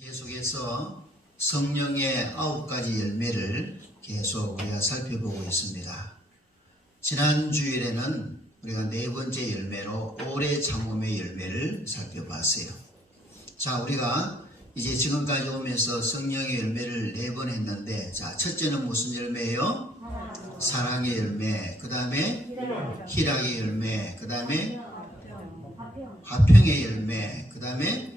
계속해서 성령의 9가지 열매를 계속 우리가 살펴보고 있습니다. 지난 주일에는 우리가 4번째 열매로 오래 참음의 열매를 살펴봤어요. 자, 우리가 이제 지금까지 오면서 성령의 열매를 4번 했는데, 자, 첫째는 무슨 열매예요? 사랑의 열매, 그 다음에 희락의 열매, 그 다음에 화평의 열매, 그 다음에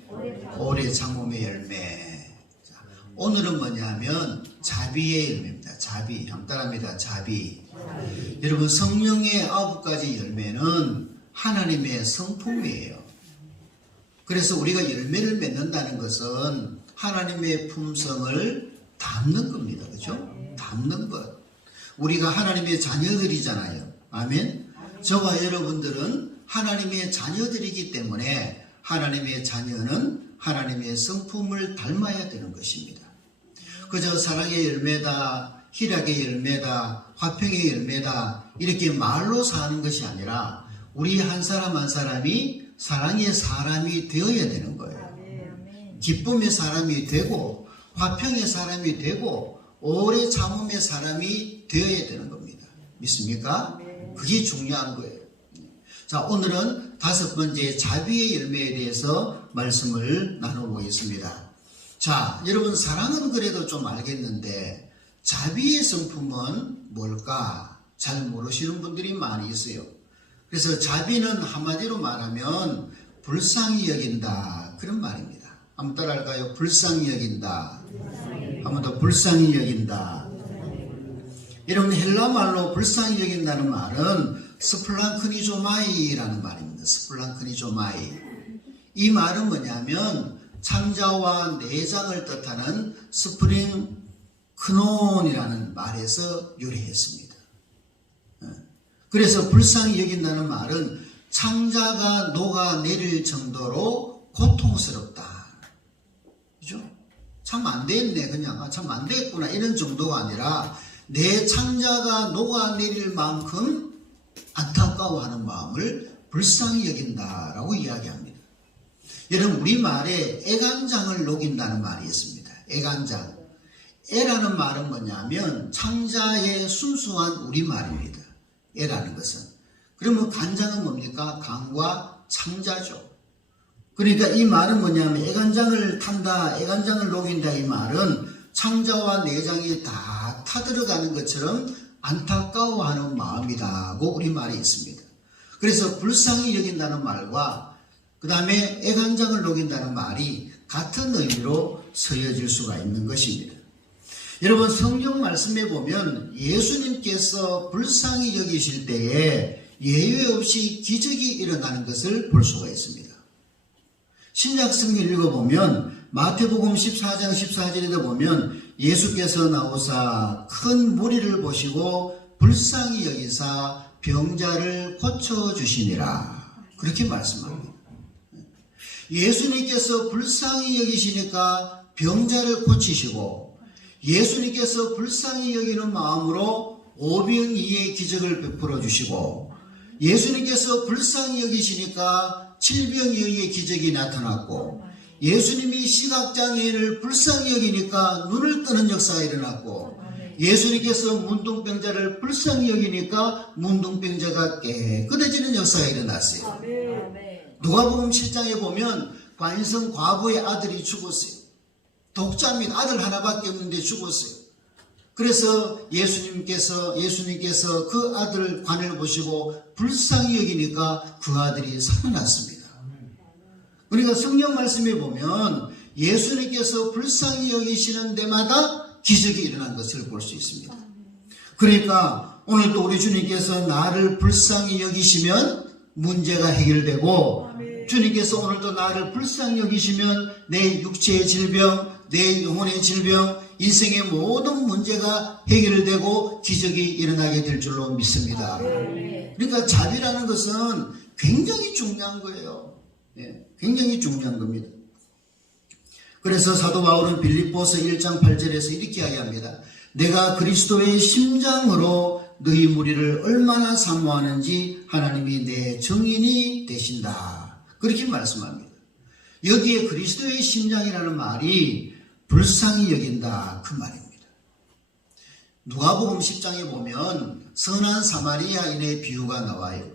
오래 참음의 열매. 자, 오늘은 뭐냐면 자비의 열매입니다. 자비, 형따라합니다. 자비. 여러분, 성령의 9가지 열매는 하나님의 성품이에요. 그래서 우리가 열매를 맺는다는 것은 하나님의 품성을 담는 겁니다. 그렇죠? 담는 것. 우리가 하나님의 자녀들이잖아요. 아멘. 저와 여러분들은 하나님의 자녀들이기 때문에 하나님의 자녀는 하나님의 성품을 닮아야 되는 것입니다. 그저 사랑의 열매다, 희락의 열매다, 화평의 열매다 이렇게 말로 사는 것이 아니라 우리 한 사람 한 사람이 사랑의 사람이 되어야 되는 거예요. 기쁨의 사람이 되고 화평의 사람이 되고 오래 참음의 사람이 되어야 되는 겁니다. 믿습니까? 그게 중요한 거예요. 자, 오늘은 5번째 자비의 열매에 대해서 말씀을 나눠보겠습니다. 자, 여러분, 사랑은 그래도 좀 알겠는데 자비의 성품은 뭘까? 잘 모르시는 분들이 많이 있어요. 그래서 자비는 한마디로 말하면 불쌍히 여긴다, 그런 말입니다. 한번 따라할까요? 불쌍히 여긴다. 한번 더, 불쌍히 여긴다. 여러분, 헬라 말로 불쌍히 여긴다는 말은 스플랑크니조마이라는 말입니다. 스플랑크니조마이. 이 말은 뭐냐면 창자와 내장을 뜻하는 스프링 크논이라는 말에서 유래했습니다. 그래서 불쌍히 여긴다는 말은 창자가 녹아내릴 정도로 고통스럽다. 그죠? 참 안 됐네, 그냥. 참 안 됐구나, 이런 정도가 아니라 내 창자가 녹아내릴 만큼 안타까워하는 마음을 불쌍히 여긴다라고 이야기합니다. 여러분, 우리말에 애간장을 녹인다는 말이 있습니다. 애간장. 애라는 말은 뭐냐면 창자의 순수한 우리말입니다. 애라는 것은. 그러면 간장은 뭡니까? 간과 창자죠. 그러니까 이 말은 뭐냐면 애간장을 탄다, 애간장을 녹인다, 이 말은 창자와 내장이 다 타들어가는 것처럼 안타까워하는 마음이라고 우리말이 있습니다. 그래서 불쌍히 여긴다는 말과 그 다음에 애간장을 녹인다는 말이 같은 의미로 쓰여질 수가 있는 것입니다. 여러분, 성경 말씀에 보면 예수님께서 불쌍히 여기실 때에 예외 없이 기적이 일어나는 것을 볼 수가 있습니다. 신약 성경 읽어보면 마태복음 14장 14절에도 보면 예수께서 나오사 큰 무리를 보시고 불쌍히 여기사 병자를 고쳐주시니라, 그렇게 말씀합니다. 예수님께서 불쌍히 여기시니까 병자를 고치시고 예수님께서 불쌍히 여기는 마음으로 오병이의 기적을 베풀어 주시고 예수님께서 불쌍히 여기시니까 칠병이의 기적이 나타났고 예수님이 시각장애인을 불쌍히 여기니까 눈을 뜨는 역사가 일어났고 예수님께서 문둥병자를 불쌍히 여기니까 문둥병자가 깨끗해지는 역사가 일어났어요. 누가복음 7장에 보면 관성 과부의 아들이 죽었어요. 독자입니다. 아들 하나밖에 없는데 죽었어요. 그래서 예수님께서 그 아들 관을 보시고 불쌍히 여기니까 그 아들이 살아났습니다. 그러니까 성경 말씀에 보면 예수님께서 불쌍히 여기시는 데마다 기적이 일어난 것을 볼 수 있습니다. 그러니까 오늘도 우리 주님께서 나를 불쌍히 여기시면 문제가 해결되고 주님께서 오늘도 나를 불쌍히 여기시면 내 육체의 질병, 내 영혼의 질병, 인생의 모든 문제가 해결되고 기적이 일어나게 될 줄로 믿습니다. 그러니까 자비라는 것은 굉장히 중요한 거예요. 굉장히 중요한 겁니다. 그래서 사도 바울은 빌립보서 1장 8절에서 이렇게 이야기합니다. 내가 그리스도의 심장으로 너희 무리를 얼마나 사모하는지 하나님이 내 증인이 되신다, 그렇게 말씀합니다. 여기에 그리스도의 심장이라는 말이 불쌍히 여긴다 그 말입니다. 누가복음 10장에 보면 선한 사마리아인의 비유가 나와요.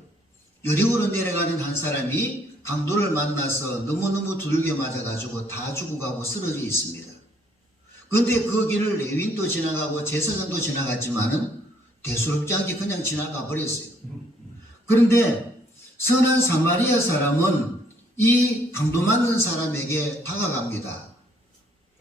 여리고로 내려가는 한 사람이 강도를 만나서 너무너무 두들겨 맞아가지고 다 죽어가고 쓰러져 있습니다. 그런데 그 길을 레위인도 지나가고 제사장도 지나갔지만은 대수롭지 않게 그냥 지나가 버렸어요. 그런데 선한 사마리아 사람은 이 강도 맞는 사람에게 다가갑니다.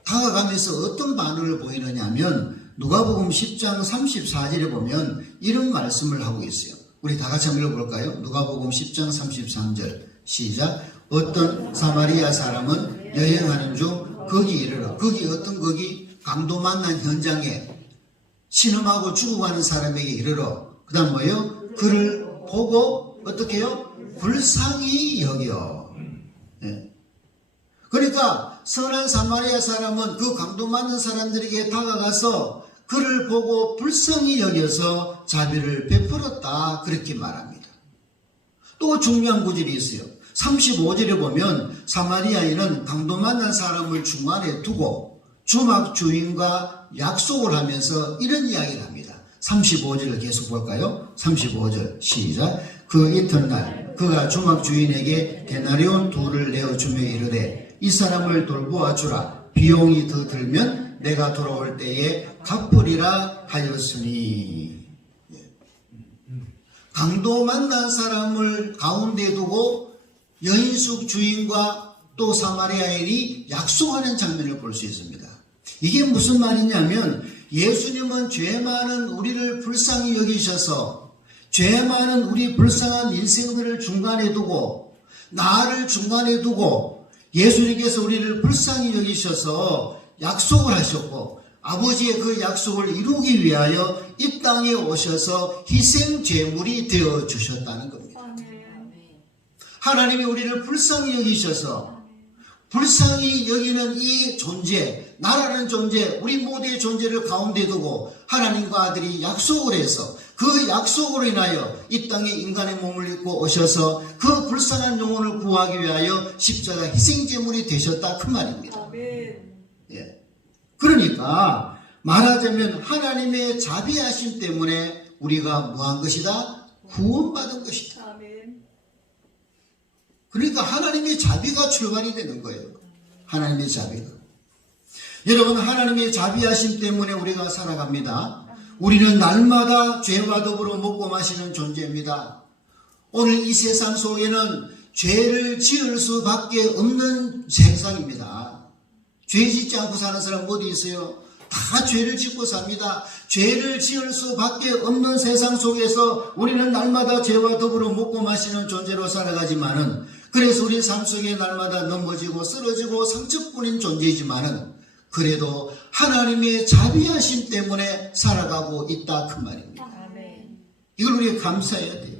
다가가면서 어떤 반응을 보이느냐 하면 누가복음 10장 34절에 보면 이런 말씀을 하고 있어요. 우리 다 같이 한번 읽어볼까요? 누가복음 10장 33절 시작. 어떤 사마리아 사람은 여행하는 중 거기 이르러, 거기 강도 만난 현장에 신음하고 죽어가는 사람에게 이르러, 그 다음 뭐예요? 그를 보고 어떻게 해요? 불쌍히 여겨. 네. 그러니까 선한 사마리아 사람은 그 강도 맞는 사람들에게 다가가서 그를 보고 불쌍히 여겨서 자비를 베풀었다 그렇게 말합니다. 또 중요한 구절이 있어요. 35절에 보면 사마리아인은 강도 만난 사람을 중간에 두고 주막 주인과 약속을 하면서 이런 이야기를 합니다. 35절을 계속 볼까요? 35절 시작. 그 이튿날 그가 주막 주인에게 데나리온 2를 내어주며 이르되 이 사람을 돌보아 주라. 비용이 더 들면 내가 돌아올 때에 갚으리라 하였으니. 강도 만난 사람을 가운데 두고 여인숙 주인과 또 사마리아인이 약속하는 장면을 볼 수 있습니다. 이게 무슨 말이냐면 예수님은 죄 많은 우리를 불쌍히 여기셔서 죄 많은 우리 불쌍한 인생들을 중간에 두고 나를 중간에 두고 예수님께서 우리를 불쌍히 여기셔서 약속을 하셨고 아버지의 그 약속을 이루기 위하여 이 땅에 오셔서 희생 제물이 되어 주셨다는 겁니다. 하나님이 우리를 불쌍히 여기셔서 불쌍히 여기는 이 존재, 나라는 존재, 우리 모두의 존재를 가운데 두고 하나님과 아들이 약속을 해서 그 약속으로 인하여 이 땅에 인간의 몸을 입고 오셔서 그 불쌍한 영혼을 구하기 위하여 십자가 희생제물이 되셨다 그 말입니다. 예. 그러니까 말하자면 하나님의 자비하심 때문에 우리가 뭐한 것이다? 구원받은 것이다. 그러니까 하나님의 자비가 출발이 되는 거예요. 하나님의 자비가. 여러분, 하나님의 자비하심 때문에 우리가 살아갑니다. 우리는 날마다 죄와 더불어 먹고 마시는 존재입니다. 오늘 이 세상 속에는 죄를 지을 수밖에 없는 세상입니다. 죄 짓지 않고 사는 사람 어디 있어요? 다 죄를 짓고 삽니다. 죄를 지을 수밖에 없는 세상 속에서 우리는 날마다 죄와 더불어 먹고 마시는 존재로 살아가지만은, 그래서 우리 삶 속에 날마다 넘어지고 쓰러지고 상처뿐인 존재이지만은 그래도 하나님의 자비하심 때문에 살아가고 있다 그 말입니다. 이걸 우리가 감사해야 돼요.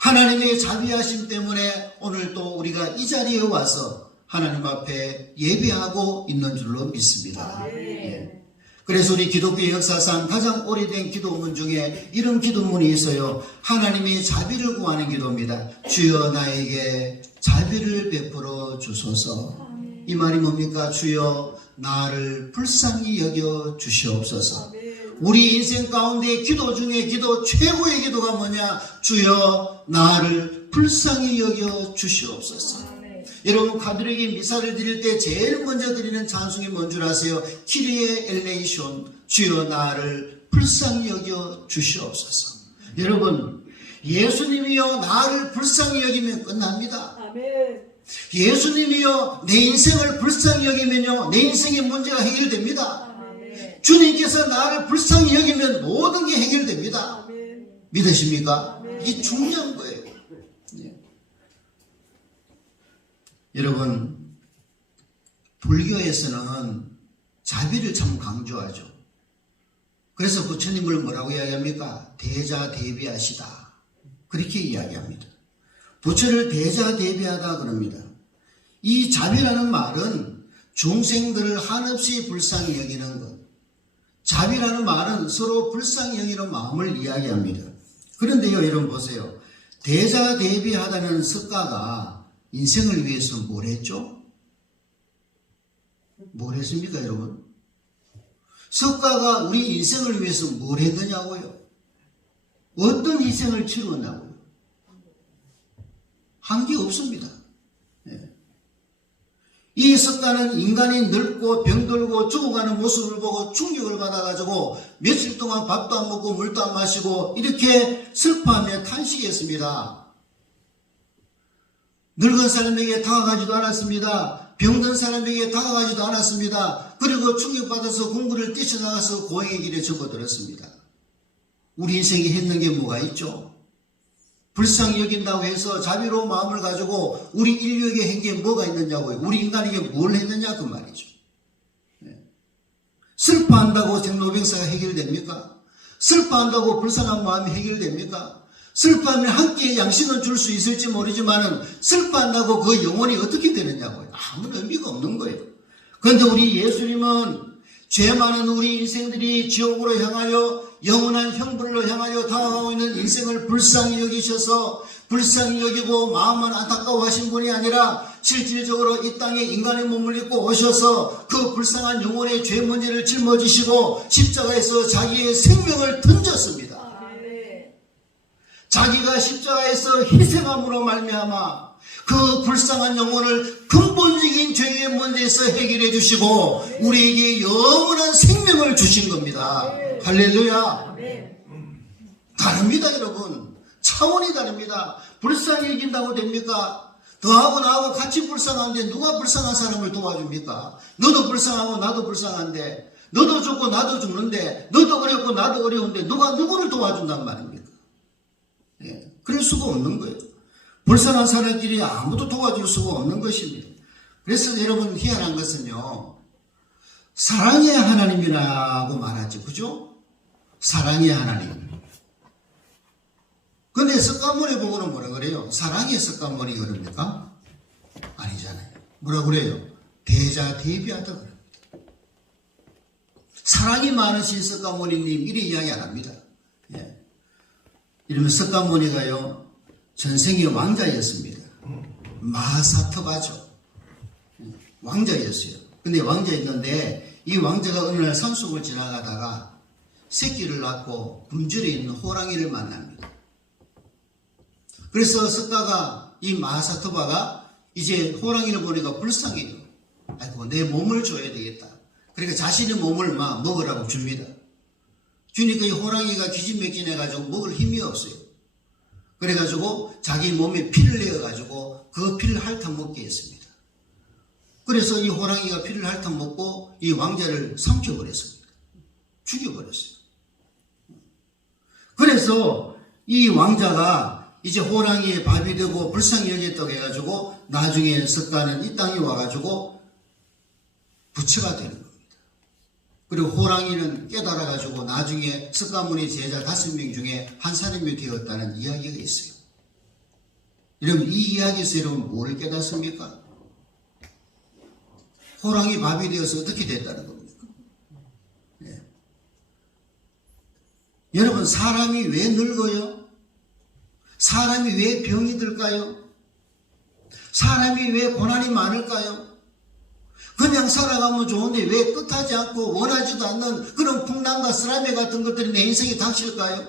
하나님의 자비하심 때문에 오늘 또 우리가 이 자리에 와서 하나님 앞에 예배하고 있는 줄로 믿습니다. 예. 그래서 우리 기독교 역사상 가장 오래된 기도문 중에 이런 기도문이 있어요. 하나님의 자비를 구하는 기도입니다. 주여 나에게 자비를 베풀어 주소서. 이 말이 뭡니까? 주여 나를 불쌍히 여겨 주시옵소서. 우리 인생 가운데 기도 중에 최고의 기도가 뭐냐? 주여 나를 불쌍히 여겨 주시옵소서. 여러분, 가톨릭이 미사를 드릴 때 제일 먼저 드리는 찬송이 뭔 줄 아세요? 키리에 엘레이션, 주여 나를 불쌍히 여겨 주시옵소서. 여러분, 예수님이여 나를 불쌍히 여기면 끝납니다. 예수님이여 내 인생을 불쌍히 여기면요, 내 인생의 문제가 해결됩니다. 주님께서 나를 불쌍히 여기면 모든 게 해결됩니다. 믿으십니까? 이게 중요한 거예요. 여러분, 불교에서는 자비를 참 강조하죠. 그래서 부처님을 뭐라고 이야기합니까? 대자대비하시다. 그렇게 이야기합니다. 부처를 대자대비하다 그럽니다. 이 자비라는 말은 중생들을 한없이 불쌍히 여기는 것. 자비라는 말은 서로 불쌍히 여기는 마음을 이야기합니다. 그런데요, 여러분 보세요. 대자대비하다는 석가가 인생을 위해서 뭘 했죠? 뭘 했습니까, 여러분? 석가가 우리 인생을 위해서 뭘 했느냐고요? 어떤 희생을 치렀냐고요? 한 게 없습니다. 이 석가는 인간이 늙고 병들고 죽어가는 모습을 보고 충격을 받아가지고 며칠 동안 밥도 안 먹고 물도 안 마시고 이렇게 슬퍼하며 탄식했습니다. 늙은 사람에게 다가가지도 않았습니다. 병든 사람에게 다가가지도 않았습니다. 그리고 충격받아서 공부를 뛰쳐나가서 고행의 길에 접어들었습니다. 우리 인생이 했는 게 뭐가 있죠? 불쌍히 여긴다고 해서 자비로운 마음을 가지고 우리 인류에게 한 게 뭐가 있느냐고요. 우리 인간에게 뭘 했느냐 그 말이죠. 슬퍼한다고 생로병사가 해결됩니까? 슬퍼한다고 불쌍한 마음이 해결됩니까? 슬퍼하면 한 끼의 양식은 줄 수 있을지 모르지만 슬퍼한다고 그 영혼이 어떻게 되느냐고요. 아무 의미가 없는 거예요. 그런데 우리 예수님은 죄 많은 우리 인생들이 지옥으로 향하여 영원한 형벌로 향하여 다가가고 있는 인생을 불쌍히 여기셔서 불쌍히 여기고 마음만 안타까워하신 분이 아니라 실질적으로 이 땅에 인간의 몸을 입고 오셔서 그 불쌍한 영혼의 죄 문제를 짊어지시고 십자가에서 자기의 생명을 던졌습니다. 자기가 십자가에서 희생함으로 말미암아 그 불쌍한 영혼을 근본적인 죄의 문제에서 해결해 주시고 우리에게 영원한 생명을 주신 겁니다. 할렐루야. 다릅니다, 여러분. 차원이 다릅니다. 불쌍히 여긴다고 됩니까? 너하고 나하고 같이 불쌍한데 누가 불쌍한 사람을 도와줍니까? 너도 불쌍하고 나도 불쌍한데, 너도 죽고 나도 죽는데, 너도 어렵고 나도 어려운데 누가 누구를 도와준단 말입니까? 그럴 수가 없는 거예요. 불쌍한 사람끼리 아무도 도와줄 수가 없는 것입니다. 그래서 여러분 희한한 것은요, 사랑의 하나님이라고 말하죠. 그죠? 사랑의 하나님. 근데 석가모니 보고는 뭐라 그래요? 사랑의 석가모니 그럽니까? 아니잖아요. 뭐라 그래요? 대자대비하다 그럽니다. 사랑이 많으신 석가모니님 이런 이야기 안 합니다. 이러면 석가모니가요, 전생에 왕자였습니다. 마사터바죠. 왕자였어요. 근데 왕자였는데 이 왕자가 어느 날 산속을 지나가다가 새끼를 낳고 굶주려 있는 호랑이를 만납니다. 그래서 석가가 이 마사터바가 이제 호랑이를 보니까 불쌍해요. 아이고, 내 몸을 줘야 되겠다. 그러니까 자신의 몸을 막 먹으라고 줍니다. 주니까 이 호랑이가 기진맥진해가지고 먹을 힘이 없어요. 그래가지고 자기 몸에 피를 내어가지고 그 피를 핥아 먹게 했습니다. 그래서 이 호랑이가 피를 핥아 먹고 이 왕자를 삼켜버렸습니다. 죽여버렸어요. 그래서 이 왕자가 이제 호랑이의 밥이 되고 불쌍히 여겼다고 해가지고 나중에 석가는 이 땅에 와가지고 부처가 되는 겁니다. 그리고 호랑이는 깨달아가지고 나중에 석가모니 제자 5명 중에 한 사람이 되었다는 이야기가 있어요. 여러분, 이 이야기에서 여러분 뭐를 깨닫습니까? 호랑이 밥이 되어서 어떻게 됐다는 겁니까? 여러분, 사람이 왜 늙어요? 사람이 왜 병이 들까요? 사람이 왜 고난이 많을까요? 그냥 살아가면 좋은데 왜 뜻하지 않고 원하지도 않는 그런 풍랑과 쓰라미 같은 것들이 내 인생에 닥칠까요?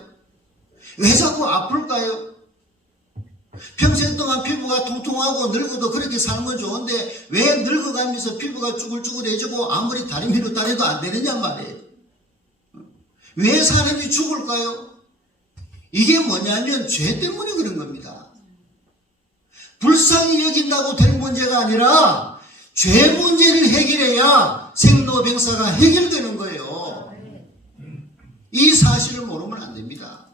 왜 자꾸 아플까요? 평생 동안 피부가 통통하고 늙어도 그렇게 살면 좋은데 왜 늙어가면서 피부가 쭈글쭈글해지고 아무리 다리 밀어 다려도 안 되느냐 말이에요. 왜 사람이 죽을까요? 이게 뭐냐면 죄 때문에 그런 겁니다. 불쌍히 여긴다고 될 문제가 아니라 죄 문제를 해결해야 생로병사가 해결되는 거예요. 이 사실을 모르면 안 됩니다.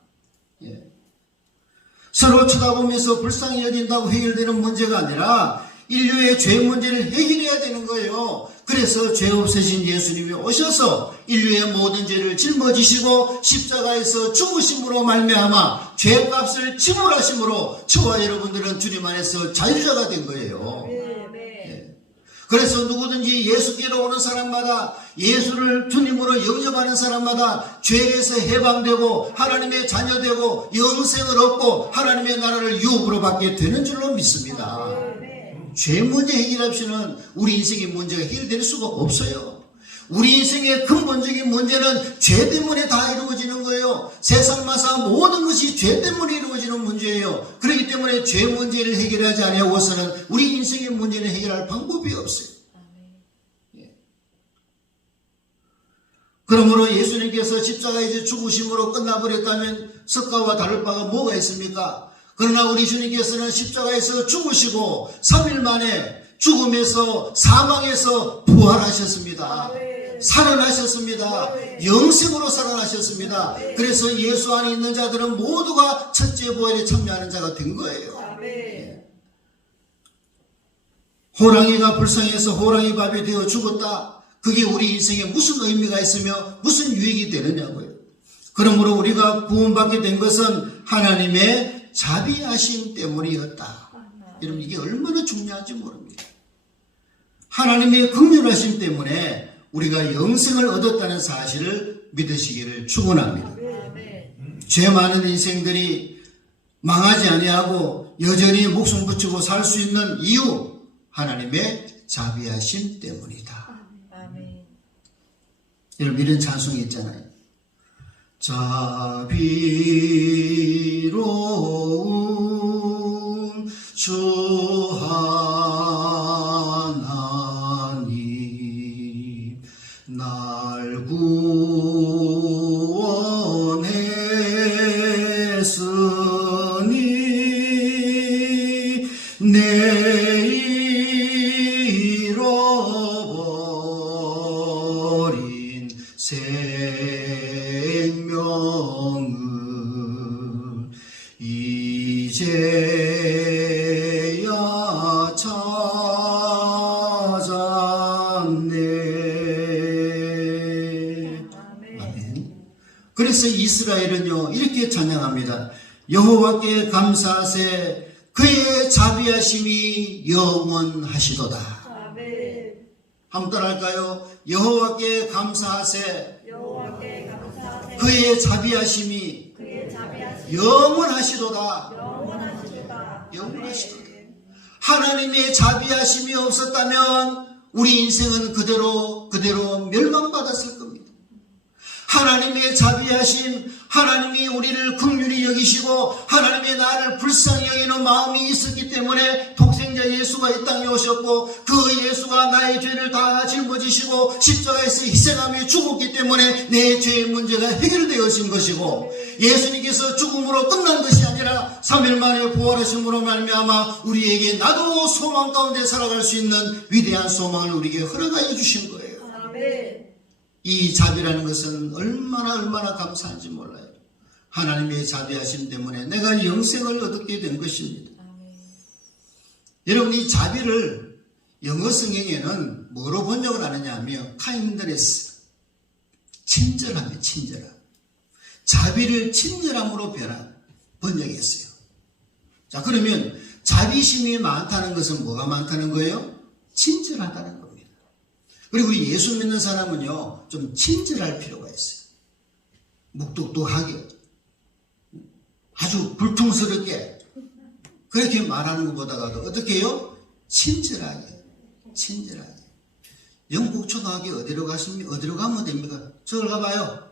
서로 쳐다보면서 불쌍히 여긴다고 해결되는 문제가 아니라 인류의 죄 문제를 해결해야 되는 거예요. 그래서 죄 없으신 예수님이 오셔서 인류의 모든 죄를 짊어지시고 십자가에서 죽으심으로 말미암아 죄값을 지불하심으로 저와 여러분들은 주님 안에서 자유자가 된 거예요. 그래서 누구든지 예수께로 오는 사람마다 예수를 주님으로 영접하는 사람마다 죄에서 해방되고 하나님의 자녀되고 영생을 얻고 하나님의 나라를 유업으로 받게 되는 줄로 믿습니다. 죄 문제 해결 없이는 우리 인생의 문제가 해결될 수가 없어요. 우리 인생의 근본적인 문제는 죄 때문에 다 이루어지는 거예요. 세상 마사 모든 것이 죄 때문에 이루어지는 문제예요. 그렇기 때문에 죄 문제를 해결하지 않고서는 우리 인생의 문제는 해결할 방법이 없어요. 그러므로 예수님께서 십자가에서 죽으심으로 끝나버렸다면 석가와 다를 바가 뭐가 있습니까? 그러나 우리 주님께서는 십자가에서 죽으시고 3일 만에 죽음에서 사망에서 부활하셨습니다. 살아나셨습니다. 영생으로 살아나셨습니다. 그래서 예수 안에 있는 자들은 모두가 첫째 부활에 참여하는 자가 된 거예요. 호랑이가 불쌍해서 호랑이 밥이 되어 죽었다. 그게 우리 인생에 무슨 의미가 있으며 무슨 유익이 되느냐고요. 그러므로 우리가 구원받게 된 것은 하나님의 자비하심 때문이었다. 여러분, 이게 얼마나 중요한지 모릅니다. 하나님의 긍휼하심 때문에 우리가 영생을 얻었다는 사실을 믿으시기를 축원합니다. 죄 많은 인생들이 망하지 아니하고 여전히 목숨 붙이고 살 수 있는 이유, 하나님의 자비하심 때문이다. 여러분, 이런 찬송이 있잖아요. 자비로운 주 하나님 날 구원했으니 내 잃어버린 생명을 이제야 찾았네. 아멘. 그래서 이스라엘은요 이렇게 찬양합니다. 여호와께 감사하세 그의 자비하심이 영원하시도다. 한번 따라할까요? 여호와께 감사하세 그의 자비하심이 영원하시도다. 영원하시도다. 하나님의 자비하심이 없었다면 우리 인생은 그대로 멸망받았을 겁니다. 하나님의 자비하심, 하나님이 우리를 긍휼히 여기시고 하나님의 나를 불쌍히 여기는 마음이 있었기 때문에 독생자 예수가 이 땅에 오셨고 그 예수가 나의 죄를 다 짊어지시고 십자가에서 희생하며 죽었기 때문에 내 죄의 문제가 해결되어진 것이고 예수님께서 죽음으로 끝난 것이 아니라 3일 만에 부활하심으로 말미암아 우리에게 나도 소망 가운데 살아갈 수 있는 위대한 소망을 우리에게 허락하여 주신 거예요. 아멘. 이 자비라는 것은 얼마나 감사한지 몰라요. 하나님의 자비하심 때문에 내가 영생을 얻게 된 것입니다. 여러분, 이 자비를 영어 성경에는 뭐로 번역을 하느냐 하면 kindness, 친절함이에요. 친절함. 자비를 친절함으로 번역했어요. 자, 그러면 자비심이 많다는 것은 뭐가 많다는 거예요? 친절하다는 겁니다. 그리고 우리 예수 믿는 사람은요 좀 친절할 필요가 있어요. 묵뚝뚝하게 아주 불통스럽게 그렇게 말하는 것보다도 어떻게 해요? 친절하게. 영국 초등학교 어디로 가면 됩니까? 저걸 가봐요.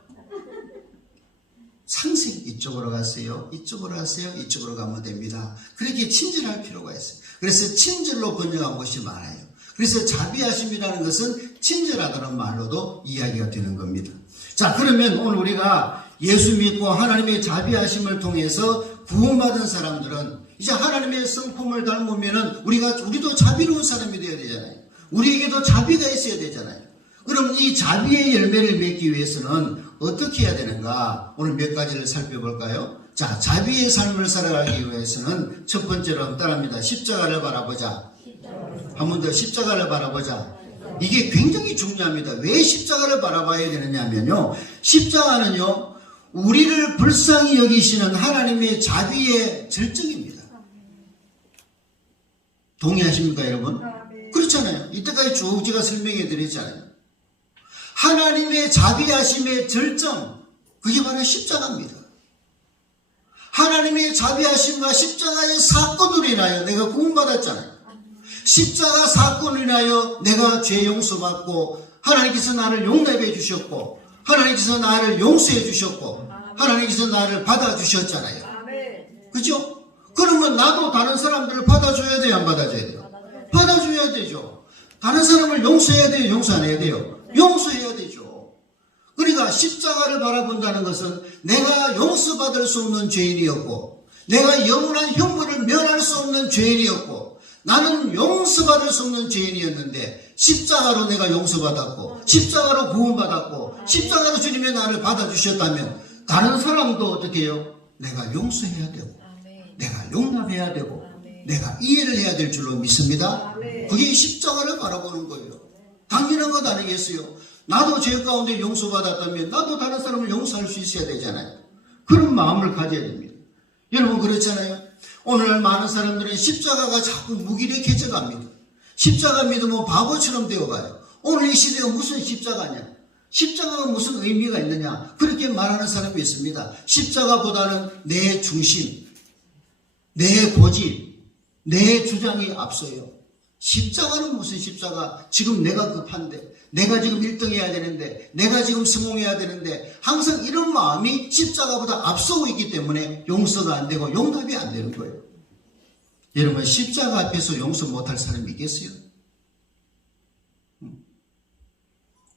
상식 이쪽으로 가세요. 이쪽으로 가세요. 이쪽으로 가면 됩니다. 그렇게 친절할 필요가 있어요. 그래서 친절로 번역한 것이 많아요. 그래서 자비하심이라는 것은 친절하다는 말로도 이야기가 되는 겁니다. 자, 그러면 오늘 우리가 예수 믿고 하나님의 자비하심을 통해서 구원받은 사람들은 이제 하나님의 성품을 닮으면은 우리도 자비로운 사람이 되어야 되잖아요. 우리에게도 자비가 있어야 되잖아요. 그럼 이 자비의 열매를 맺기 위해서는 어떻게 해야 되는가? 오늘 몇 가지를 살펴볼까요? 자, 자비의 삶을 살아가기 위해서는 첫 번째로 한번 따라합니다. 십자가를 바라보자. 한 번 더 십자가를 바라보자. 이게 굉장히 중요합니다. 왜 십자가를 바라봐야 되느냐면요. 십자가는요, 우리를 불쌍히 여기시는 하나님의 자비의 절정입니다. 동의하십니까, 여러분? 그렇잖아요. 이때까지 쭉 제가 설명해 드렸잖아요. 하나님의 자비하심의 절정, 그게 바로 십자가입니다. 하나님의 자비하심과 십자가의 사건으로 인하여 내가 구원받았잖아요. 십자가 사건을 인하여 내가 죄 용서받고 하나님께서 나를 용납해 주셨고 하나님께서 나를 용서해 주셨고 하나님께서 나를 받아주셨잖아요. 그죠? 그러면 나도 다른 사람들을 받아줘야 돼요? 안 받아줘야 돼요? 받아줘야 되죠. 다른 사람을 용서해야 돼요? 용서 안 해야 돼요? 용서해야 되죠. 그러니까 십자가를 바라본다는 것은 내가 용서받을 수 없는 죄인이었고 내가 영원한 형벌을 면할 수 없는 죄인이었고 나는 용서받을 수 없는 죄인이었는데 십자가로 내가 용서받았고 십자가로 구원받았고 십자가로 주님이 나를 받아주셨다면 다른 사람도 어떻게 해요? 내가 용서해야 되고 내가 용납해야 되고 내가 이해를 해야 될 줄로 믿습니다. 그게 십자가를 바라보는 거예요. 당연한 것 아니겠어요? 나도 죄 가운데 용서받았다면 나도 다른 사람을 용서할 수 있어야 되잖아요. 그런 마음을 가져야 됩니다. 여러분 그렇잖아요. 오늘날 많은 사람들은 십자가가 자꾸 무기력해져 갑니다. 십자가 믿으면 바보처럼 되어가요. 오늘 이 시대가 무슨 십자가냐? 십자가가 무슨 의미가 있느냐? 그렇게 말하는 사람이 있습니다. 십자가보다는 내 중심, 내 고집, 내 주장이 앞서요. 십자가는 무슨 십자가? 지금 내가 급한데, 내가 지금 1등 해야 되는데, 내가 지금 성공해야 되는데, 항상 이런 마음이 십자가보다 앞서고 있기 때문에 용서가 안 되고 용납이 안 되는 거예요. 여러분 십자가 앞에서 용서 못할 사람이 있겠어요?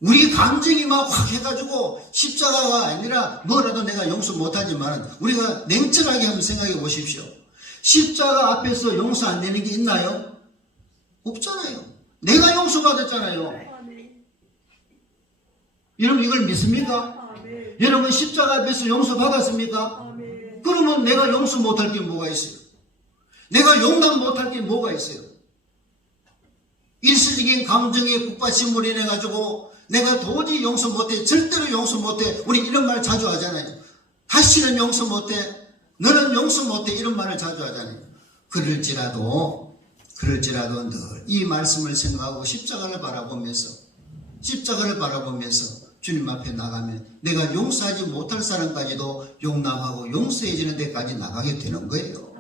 우리 감정이 막 확 해가지고 십자가가 아니라 뭐라도 내가 용서 못하지만 우리가 냉철하게 한번 생각해 보십시오. 십자가 앞에서 용서 안 되는 게 있나요? 없잖아요. 내가 용서받았잖아요. 여러분 이걸 믿습니까? 여러분 십자가 앞에서 용서받았습니까? 그러면 내가 용서 못할 게 뭐가 있어요? 내가 용납 못할 게 뭐가 있어요? 일시적인 감정에 북받침을 인해가지고 내가 도저히 용서 못해, 절대로 용서 못해. 우리 이런 말 자주 하잖아요. 다시는 용서 못해, 너는 용서 못해, 이런 말을 자주 하잖아요. 그럴지라도 늘 이 말씀을 생각하고 십자가를 바라보면서 주님 앞에 나가면 내가 용서하지 못할 사람까지도 용납하고 용서해지는 데까지 나가게 되는 거예요.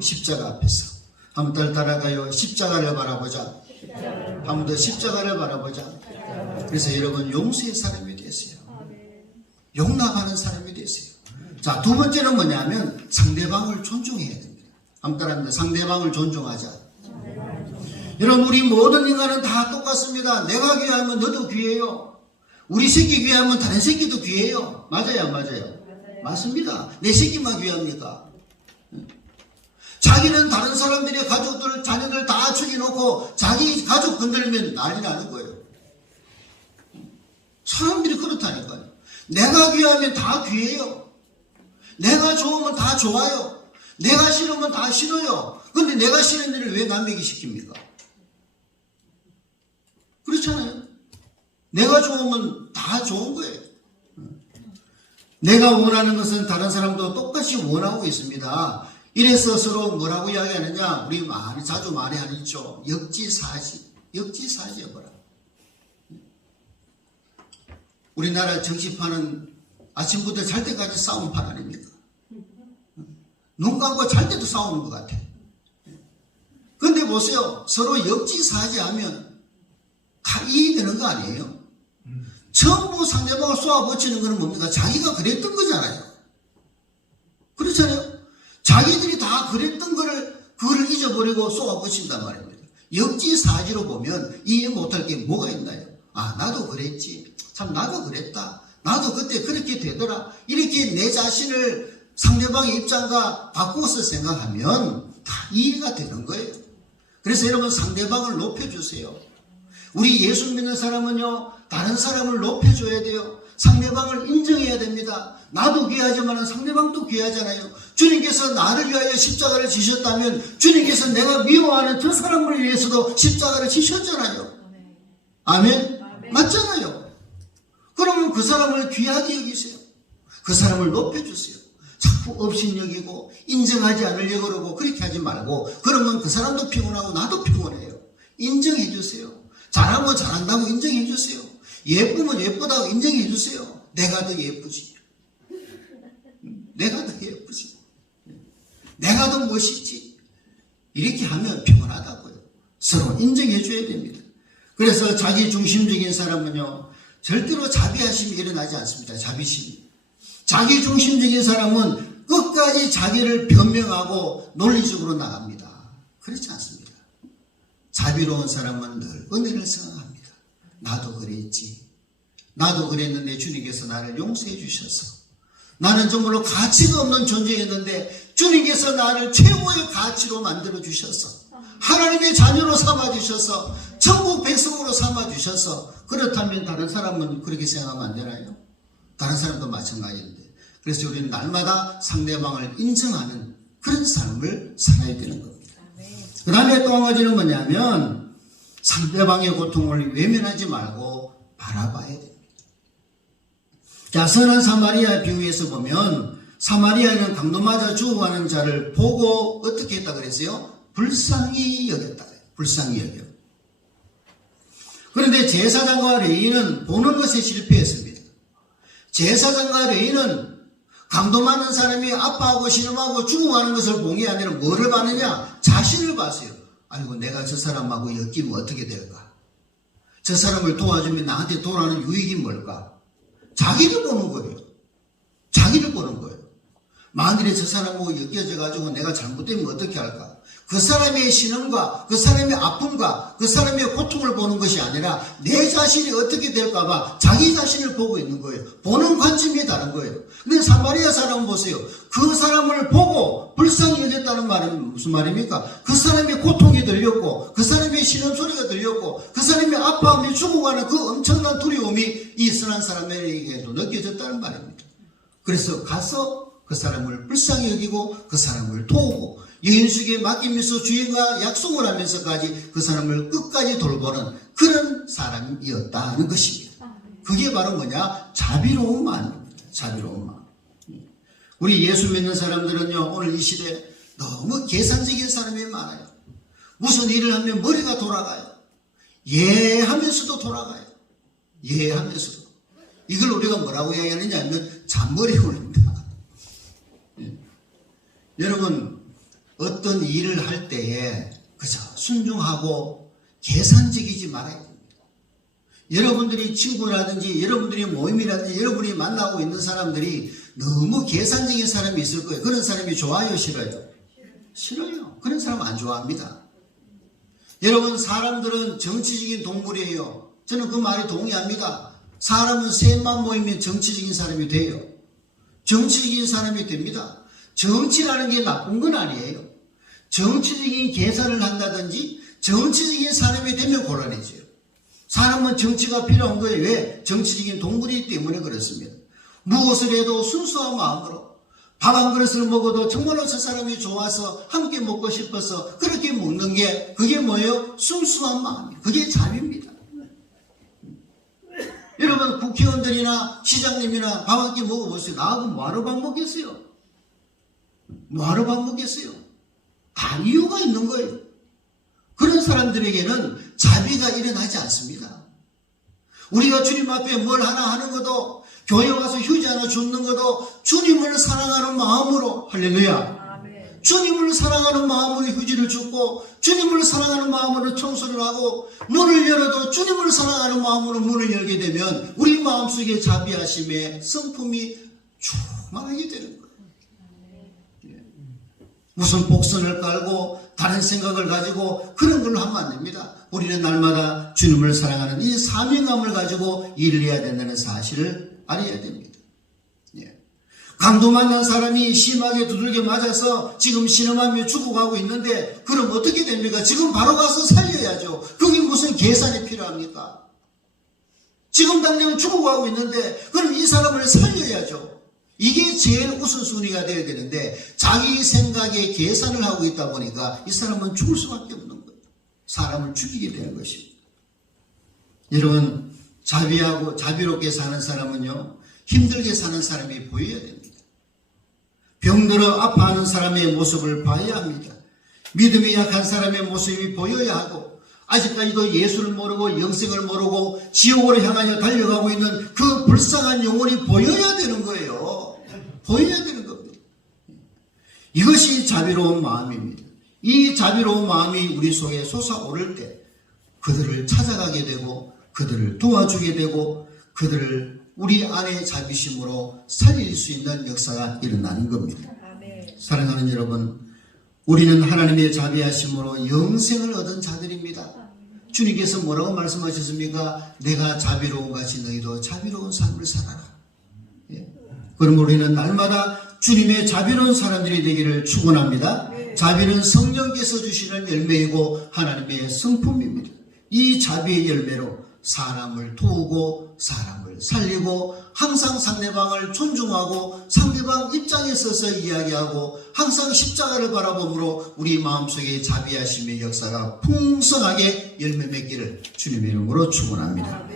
십자가 앞에서 한번 따라가요. 십자가를 바라보자. 한 번 더 십자가를 바라보자. 그래서 여러분 용서의 사람이 되세요. 용납하는 사람이 되세요. 자, 두 번째는 뭐냐면 상대방을 존중해야 됩니다. 한번 따라합니다. 상대방을 존중하자. 여러분 우리 모든 인간은 다 똑같습니다. 내가 귀하면 너도 귀해요. 우리 새끼 귀하면 다른 새끼도 귀해요. 맞아요 안 맞아요? 맞습니다. 내 새끼만 귀합니까? 자기는 다른 사람들의 가족들, 자녀들 다 죽여놓고 자기 가족 건들면 난리 나는 거예요. 사람들이 그렇다니까요. 내가 귀하면 다 귀해요. 내가 좋으면 다 좋아요. 내가 싫으면 다 싫어요. 근데 내가 싫은 일을 왜 남에게 시킵니까? 그렇잖아요. 내가 좋으면 다 좋은 거예요. 내가 원하는 것은 다른 사람도 똑같이 원하고 있습니다. 이래서 서로 뭐라고 이야기하느냐? 우리 자주 많이 하죠. 역지사지해보라. 우리나라 정치판은 아침부터 잘 때까지 싸움판 아닙니까? 눈 감고 잘 때도 싸우는 것 같아. 근데 보세요. 서로 역지사지하면 다 이해되는 거 아니에요? 전부 상대방을 쏘아붙이는 거는 뭡니까? 자기가 그랬던 거잖아요. 그렇잖아요. 자기들이 다 그랬던 그거를 잊어버리고 쏘아붙인단 말입니다. 역지사지로 보면 이해 못할 게 뭐가 있나요? 아, 나도 그랬지. 참, 나도 그랬다. 나도 그때 그렇게 되더라. 이렇게 내 자신을 상대방의 입장과 바꾸어서 생각하면 다 이해가 되는 거예요. 그래서 여러분 상대방을 높여주세요. 우리 예수 믿는 사람은요, 다른 사람을 높여줘야 돼요. 상대방을 인정해야 됩니다. 나도 귀하지만 상대방도 귀하잖아요. 주님께서 나를 위하여 십자가를 지셨다면 주님께서 내가 미워하는 저 사람을 위해서도 십자가를 지셨잖아요. 아멘? 맞잖아요. 그러면 그 사람을 귀하게 여기세요. 그 사람을 높여주세요. 자꾸 업신여기고 인정하지 않으려고 그러고 그렇게 하지 말고, 그러면 그 사람도 피곤하고 나도 피곤해요. 인정해 주세요. 잘하면 잘한다고 인정해 주세요. 예쁘면 예쁘다고 인정해 주세요. 내가 더 예쁘지. 내가 더 예쁘지. 내가 더 멋있지. 이렇게 하면 피곤하다고요. 서로 인정해 줘야 됩니다. 그래서 자기 중심적인 사람은요, 절대로 자비하심이 일어나지 않습니다. 자비심이. 자기 중심적인 사람은 끝까지 자기를 변명하고 논리적으로 나갑니다. 그렇지 않습니다. 자비로운 사람은 늘 은혜를 생각합니다. 나도 그랬지. 나도 그랬는데 주님께서 나를 용서해 주셔서, 나는 정말로 가치가 없는 존재였는데 주님께서 나를 최고의 가치로 만들어 주셔서, 하나님의 자녀로 삼아 주셔서, 천국 백성으로 삼아 주셔서, 그렇다면 다른 사람은 그렇게 생각하면 안 되나요? 다른 사람도 마찬가지인데. 그래서 우리는 날마다 상대방을 인정하는 그런 삶을 살아야 되는 겁니다. 그 다음에 또 한 가지는 뭐냐면, 상대방의 고통을 외면하지 말고 바라봐야 됩니다. 자, 선한 사마리아 비유에서 보면 사마리아인은 강도 맞아 죽어가는 자를 보고 어떻게 했다 그랬어요? 불쌍히 여겼다. 불쌍히 여겨. 그런데 제사장과 레위인은 보는 것에 실패했습니다. 제사장과 레위인은 강도 맞는 사람이 아파하고 신음하고 죽어가는 것을 본 게 아니라 뭐를 봤느냐? 자신을 봤어요. 아이고, 내가 저 사람하고 엮이면 어떻게 될까? 저 사람을 도와주면 나한테 돌아오는 유익이 뭘까? 자기를 보는 거예요. 자기를 보는 거예요. 만일에 저 사람하고 엮여져가지고 내가 잘못되면 어떻게 할까? 그 사람의 신음과 그 사람의 아픔과 그 사람의 고통을 보는 것이 아니라 내 자신이 어떻게 될까봐 자기 자신을 보고 있는 거예요. 보는 관점이 다른 거예요. 근데 사마리아 사람은 보세요. 그 사람을 보고 불쌍히 여겼다는 말은 무슨 말입니까? 그 사람의 고통이 들렸고, 그 사람의 신음소리가 들렸고, 그 사람이 아파하며 죽어가는 그 엄청난 두려움이 이 선한 사람에게도 느껴졌다는 말입니다. 그래서 가서 그 사람을 불쌍히 여기고 그 사람을 도우고 여인숙에 맡기면서 주인과 약속을 하면서까지 그 사람을 끝까지 돌보는 그런 사람이었다는 것입니다. 그게 바로 뭐냐? 자비로운 마음입니다. 자비로운 마음. 우리 예수 믿는 사람들은요, 오늘 이 시대에 너무 계산적인 사람이 많아요. 무슨 일을 하면 머리가 돌아가요. 하면서도 돌아가요. 하면서도. 이걸 우리가 뭐라고 이야기하느냐 하면 잔머리 굴립니다. 여러분, 어떤 일을 할 때에 그저 순종하고 계산적이지 말아야 됩니다. 여러분들이 친구라든지 여러분들이 모임이라든지 여러분이 만나고 있는 사람들이 너무 계산적인 사람이 있을 거예요. 그런 사람이 좋아요, 싫어요? 싫어요. 그런 사람 안 좋아합니다. 여러분, 사람들은 정치적인 동물이에요. 저는 그 말에 동의합니다. 사람은 셋만 모이면 정치적인 사람이 돼요. 정치적인 사람이 됩니다. 정치라는 게 나쁜 건 아니에요. 정치적인 계산을 한다든지 정치적인 사람이 되면 곤란해져요. 사람은 정치가 필요한 거예요. 왜? 정치적인 동물이기 때문에 그렇습니다. 무엇을 해도 순수한 마음으로 밥 한 그릇을 먹어도 정말로 저 사람이 좋아서 함께 먹고 싶어서 그렇게 먹는 게 그게 뭐예요? 순수한 마음이에요. 그게 자비입니다. 여러분, 국회의원들이나 시장님이나 밥 한 끼 먹어보세요. 나하고 뭐하러 밥 먹겠어요? 뭐하러 밥 먹겠어요? 다 이유가 있는 거예요. 그런 사람들에게는 자비가 일어나지 않습니다. 우리가 주님 앞에 뭘 하나 하는 것도, 교회 와서 휴지 하나 줍는 것도 주님을 사랑하는 마음으로, 할렐루야. 주님을 사랑하는 마음으로 휴지를 줍고, 주님을 사랑하는 마음으로 청소를 하고, 문을 열어도 주님을 사랑하는 마음으로 문을 열게 되면 우리 마음속에 자비하심의 성품이 충만하게 되는 거예요. 무슨 복선을 깔고 다른 생각을 가지고 그런 걸로 하면 안 됩니다. 우리는 날마다 주님을 사랑하는 이 사명감을 가지고 일을 해야 된다는 사실을 알아야 됩니다. 강도 만난 사람이 심하게 두들겨 맞아서 지금 신음하며 죽어가고 있는데 그럼 어떻게 됩니까? 지금 바로 가서 살려야죠. 그게 무슨 계산이 필요합니까? 지금 당장 죽어가고 있는데 그럼 이 사람을 살려야죠. 이게 제일 우선순위가 되어야 되는데 자기 생각에 계산을 하고 있다 보니까 이 사람은 죽을 수밖에 없는 거예요. 사람을 죽이게 되는 것입니다. 여러분, 자비하고 자비롭게 사는 사람은요, 힘들게 사는 사람이 보여야 됩니다. 병들어 아파하는 사람의 모습을 봐야 합니다. 믿음이 약한 사람의 모습이 보여야 하고, 아직까지도 예수를 모르고 영생을 모르고 지옥으로 향하여 달려가고 있는 그 불쌍한 영혼이 보여야 되는 거예요. 보여야 되는 겁니다. 이것이 자비로운 마음입니다. 이 자비로운 마음이 우리 속에 솟아오를 때 그들을 찾아가게 되고 그들을 도와주게 되고 그들을 우리 안의 자비심으로 살릴 수 있는 역사가 일어나는 겁니다. 사랑하는 여러분, 우리는 하나님의 자비하심으로 영생을 얻은 자들입니다. 주님께서 뭐라고 말씀하셨습니까? 내가 자비로운 같이 너희도 자비로운 삶을 살아라. 그럼 우리는 날마다 주님의 자비로운 사람들이 되기를 축원합니다. 자비는 성령께서 주시는 열매이고 하나님의 성품입니다. 이 자비의 열매로 사람을 도우고 사람을 살리고 항상 상대방을 존중하고 상대방 입장에 서서 이야기하고 항상 십자가를 바라보므로 우리 마음속에 자비하심의 역사가 풍성하게 열매 맺기를 주님의 이름으로 축원합니다.